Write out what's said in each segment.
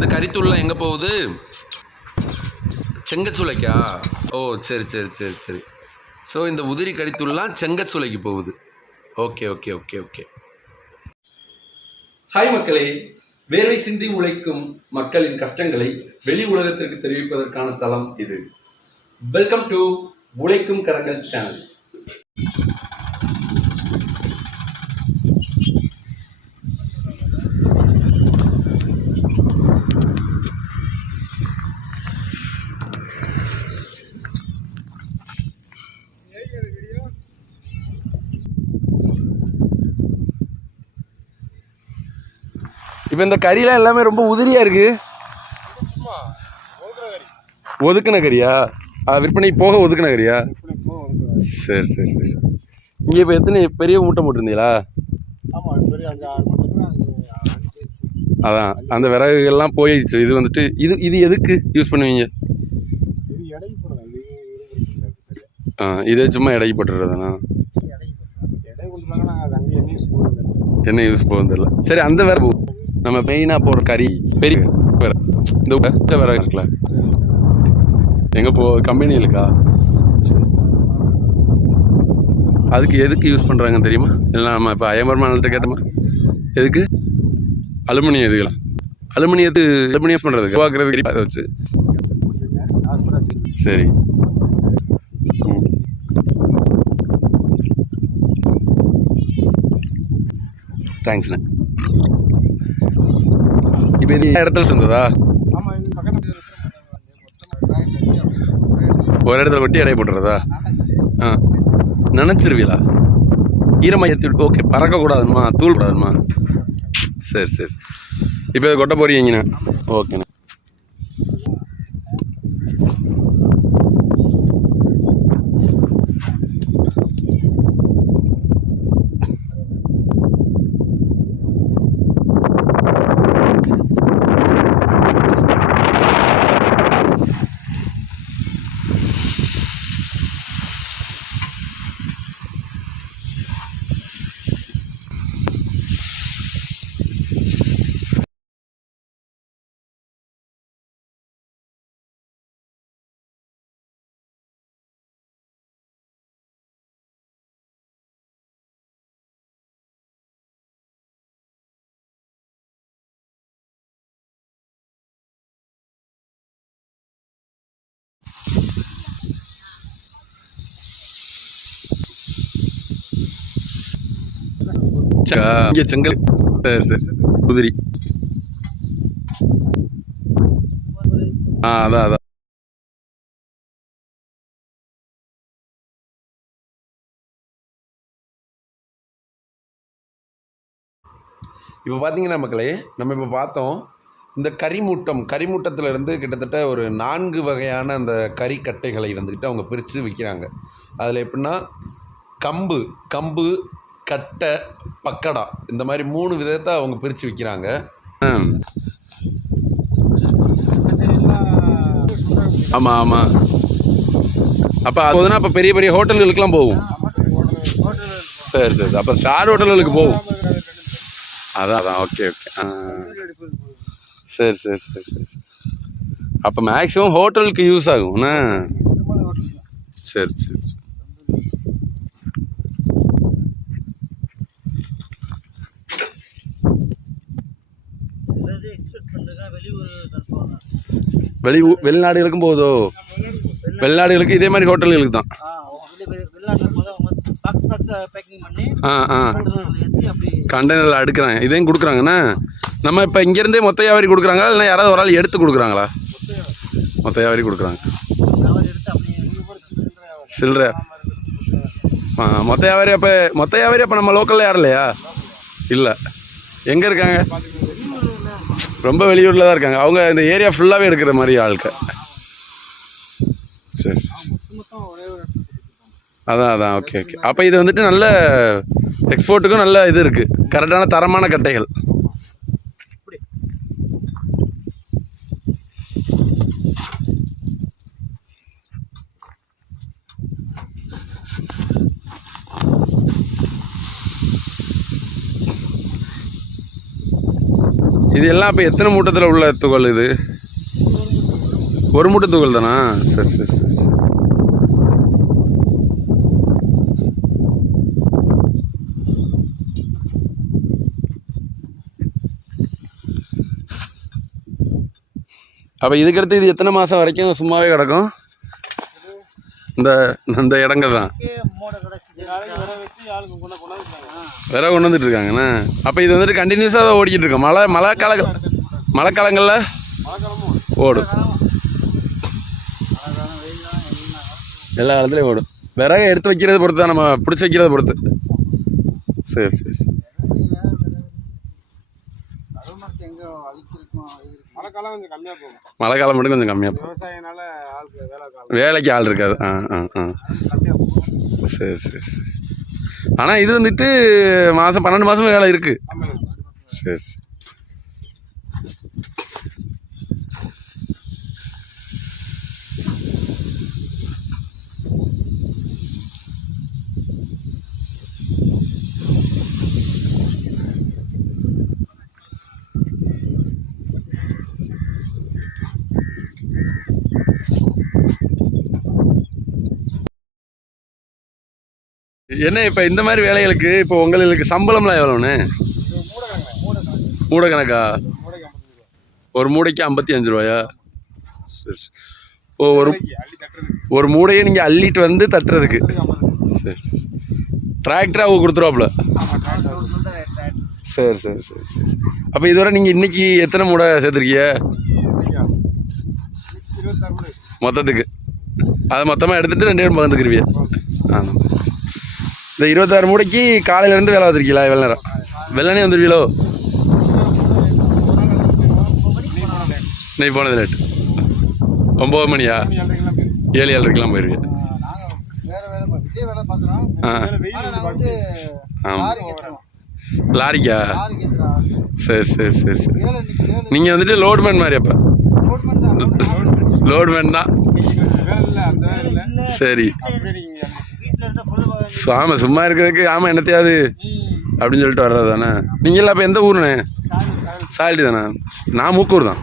இந்த கறித்தூள்லாம் எங்கே போகுது? செங்கச்சூளைக்கா ஓ சரி சரி சரி சரி. ஸோ இந்த உதிரி கறித்தூள்லாம் செங்கச்சூளைக்கு போகுது. Okay okay okay okay hi மக்களே. வேலை சிந்தி உழைக்கும் மக்களின் கஷ்டங்களை வெளி உலகத்திற்கு தெரிவிப்பதற்கான தளம் இது. வெல்கம் டு உழைக்கும் கரங்கள் சேனல் இப்போ இந்த கறிலாம் எல்லாமே ரொம்ப உதிரியா இருக்கு. ஒதுக்குன கறியா? விற்பனை போக ஒதுக்குன கறியா? சரி சரி சரி சரி. இங்கே இப்போ எத்தனை பெரிய மூட்டை போட்டிருந்தீங்களா? அதான் அந்த விறகுகள்லாம் போயிடுச்சு. இது வந்துட்டு இது இது எதுக்கு யூஸ் பண்ணுவீங்க? ஆ இதே சும்மா அது அங்கே என்ன யூஸ் பண்ணுறது என்ன யூஸ் போகும் தெரியல சரி அந்த விறகு நம்ம மெயினாக போடுற கறி பெரிய இந்த வேற விறகு இருக்குல்ல. எங்கே போ கம்பெனி இருக்கா? சரி. அதுக்கு எதுக்கு யூஸ் பண்ணுறாங்கன்னு தெரியுமா? இல்லை நம்ம இப்போ அயம்பர்மான்கிட்ட கேட்டோமா? எதுக்கு? அலுமினியம் எதுக்கலாம் அலுமினியத்து அலுமினியம் பண்ணுறதுக்கு உருவாக்குறதுக்கு அதை வச்சு. சரி. தேங்க்ஸ்ண்ணே இப்போ இடத்துல இருந்ததா? ஒரு இடத்துல கொட்டி எடை போட்டுறதா? ஆ. நினச்சிருவீங்களா ஈரமாக ஏற்றி ஓகே பறக்கக்கூடாதுமா தூள் கூடாதுமா சரி சரி. இப்போ கொட்ட போறீங்கண்ணே ஓகேண்ணே. இங்கே செங்கல் சரி சரி சரி. குதிரி. ஆ அதான் அதான். இப்போ பார்த்தீங்கன்னா மக்களே நம்ம இப்போ பார்த்தோம் இந்த கரிமூட்டம் கரிமூட்டத்துல இருந்து கிட்டத்தட்ட ஒரு நான்கு வகையான அந்த கறிக்கட்டைகளை வந்துக்கிட்டு அவங்க பிரித்து விற்கிறாங்க அதில் எப்படின்னா கம்பு கம்பு கட்டை பக்கடா. இந்த மாதிரி மூணு விதத்தை அவங்க பிரித்து விற்கிறாங்க ஆமாம் ஆமாம் அப்போ அது வந்து அப்போ பெரிய பெரிய ஹோட்டல்களுக்கெல்லாம் போகும். சரி சரி. அப்போ ஸ்டார் ஹோட்டல்களுக்கு போகும். அதான் அதான். Okay okay. ஆ. சரி சரி சரி சரி சரி. அப்போ மேக்ஸிமம் ஹோட்டலுக்கு யூஸ் ஆகும்ண்ணா சரி சரி சரி. வெளி வெளிநாடுகளுக்கும் போகுதோ வெளிநாடுகளுக்கு இதே மாதிரி ஹோட்டல்களுக்கு தான். ஆ போது ஆ கண்டெய்னரில் அடுக்குறாங்க. இதையும் கொடுக்குறாங்கண்ணா நம்ம இப்போ இங்கேருந்தே மொத்த வியாபாரி கொடுக்குறாங்களா? இல்லை யாராவது ஒரு ஆள் எடுத்து கொடுக்குறாங்களா? மொத்த வியாபாரி கொடுக்குறாங்க. சில்லற ஆ மொத்த வியாபாரி அப்போ மொத்த வியாபாரி அப்போ நம்ம லோக்கலில் யாரும் இல்லையா? இல்லை. எங்கே இருக்காங்க? ரொம்ப வெளியூரில் தான் இருக்காங்க. அவங்க இந்த ஏரியா ஃபுல்லாகவே எடுக்கிற மாதிரி ஆளுக்கு சரி அதான் அதான். ஓகே ஓகே அப்போ இது வந்துட்டு நல்ல எக்ஸ்போர்ட்டுக்கும் நல்ல இது இருக்குது கரெக்டான தரமான கட்டைகள். இது எல்லாம் அப்போ எத்தனை மூட்டத்தில் உள்ள துகள் இது? ஒரு மூட்டை துகள் தானா? சரி சரி சரி சரி. அப்போ இதுக்கடுத்து இது எத்தனை மாதம் வரைக்கும் சும்மாவே கிடக்கும்? இந்த இந்த இடங்க தான். ஆளுங்க கொண்டு கொண்டாந்துருக்காங்க வேற கொண்டு வந்துட்டு இருக்காங்கண்ணா அப்போ இது வந்துட்டு கண்டினியூஸாக தான் ஓடிக்கிட்டு இருக்கோம் மழை மழை கால மழைக்காலங்களில் மழைக்காலமும் ஓடும். எல்லா காலத்துலேயும் ஓடும். விறகு எடுத்து வைக்கிறத பொறுத்து தான் நம்ம பிடிச்சி வைக்கிறத பொறுத்து. சரி சரி. மழைக்காலம் கொஞ்சம் கம்மியாக போகும். மழை காலம் மட்டும் கொஞ்சம் கம்மியாக போகும். விவசாயினால ஆளுக்கு வேலை காலம். வேலைக்கு ஆள் இருக்காது. ஆ ஆ ஆ. சரி சரி சரி. ஆனால் இது வந்துட்டு மாதம் பன்னெண்டு மாதமும் வேலை இருக்குது சரி சரி. என்ன இப்போ இந்த மாதிரி வேலைகளுக்கு இப்போ உங்களுக்கு சம்பளம்லாம் எவ்வளோண்ணே மூடை கணக்கா ஒரு மூடைக்கு ஐம்பத்தி அஞ்சு ரூபாயா? சரி சரி. ஓ ஒரு ஒரு மூடையை நீங்கள் அள்ளிட்டு வந்து தட்டுறதுக்கு. சரி சரி டிராக்டர் அவங்க கொடுத்துருவாப்புல. சரி சரி சரி சரி அப்போ இதுவரை நீங்கள் இன்றைக்கி எத்தனை மூடை சேர்த்துருக்கீங்க? மொத்தத்துக்கு. அதை மொத்தமாக எடுத்துகிட்டு ரெண்டு பேரும் பகிர்ந்துக்கிருவியா இந்த இருபத்தாறு மூடைக்கு காலையிலேருந்து வேலை பார்த்துருக்கீங்களா? எவ்வளோ நேரம் வெள்ளனே வந்துருவீங்களோ இன்னைக்கு போனது லேட் ஒம்பது மணியா? போயிருக்கு ஏழு ஏழரைக்கெல்லாம் போயிருவீங்க வேற வேலை பா- விஜய் வேலை பார்க்குறோம் ஆ. வேலை வெயில் ஆனா வந்து நான் வந்து ஆமாம் லாரி கேட்டுருவோம் லாரிக்கா? சரி சரி சரி சரி. நீங்கள் வந்துட்டு லோட்மேன் மாதிரி அப்போ. லோட்மேன் தான். இன்னைக்கு ஆமாம் சும்மா இருக்கிறதுக்கு ஆமாம் என்னத்தையாவது அப்படின்னு சொல்லிட்டு வர்றது தானே நீங்களாம் அப்போ எந்த ஊருண்ணே? சால்ட்டி தானே? நான் மூக்கூர் தான்.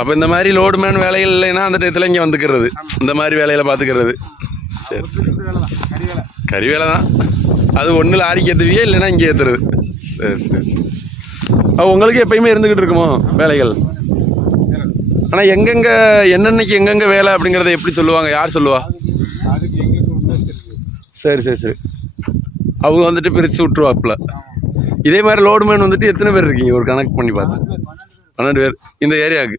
அப்போ இந்த மாதிரி லோடு மேன் வேலைகள் இல்லைன்னா அந்த டயத்தில் இங்கே வந்துக்கிறது. இந்த மாதிரி வேலையில் பார்த்துக்கிறது சரி சரி. வேலை கறி வேலை தான். அது ஒன்று லாரிக்கு ஏற்றுவியே இல்லைன்னா இங்கே ஏற்றுறது சரி சரி சரி. உங்களுக்கு எப்பயுமே இருந்துக்கிட்டு இருக்குமோ வேலைகள்? ஆனால் எங்கெங்கே என்னென்னைக்கு எங்கெங்கே வேலை அப்படிங்கிறத எப்படி சொல்லுவாங்க? யார் சொல்லுவா? அதுக்கு எங்களுக்கு சரி சரி சரி. அவங்க வந்துட்டு பிரித்து விட்ருவாப்புல இதே மாதிரி லோடுமேன் வந்துட்டு எத்தனை பேர் இருக்கீங்க? ஒரு கணக்கு பண்ணி பார்த்தேன். பன்னெண்டு பேர். இந்த ஏரியாவுக்கு?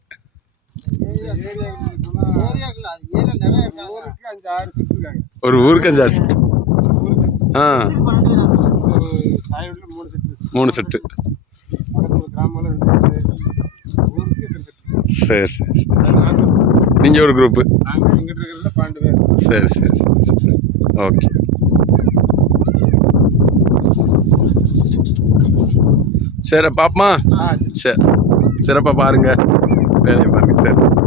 இருக்காங்க ஊருக்கு அஞ்சு ஆறு செட்டு ஒரு ஆ ஒரு மூணு ஒரு செட்டு சரி சரி சரி. நாங்கள் ஒரு குரூப்பு சரி சரி சரி சரி. ஓகே சரி பாப்பமா சரி. சரி. சிறப்பாக பாருங்க. வேலையை பாருங்க. சரி.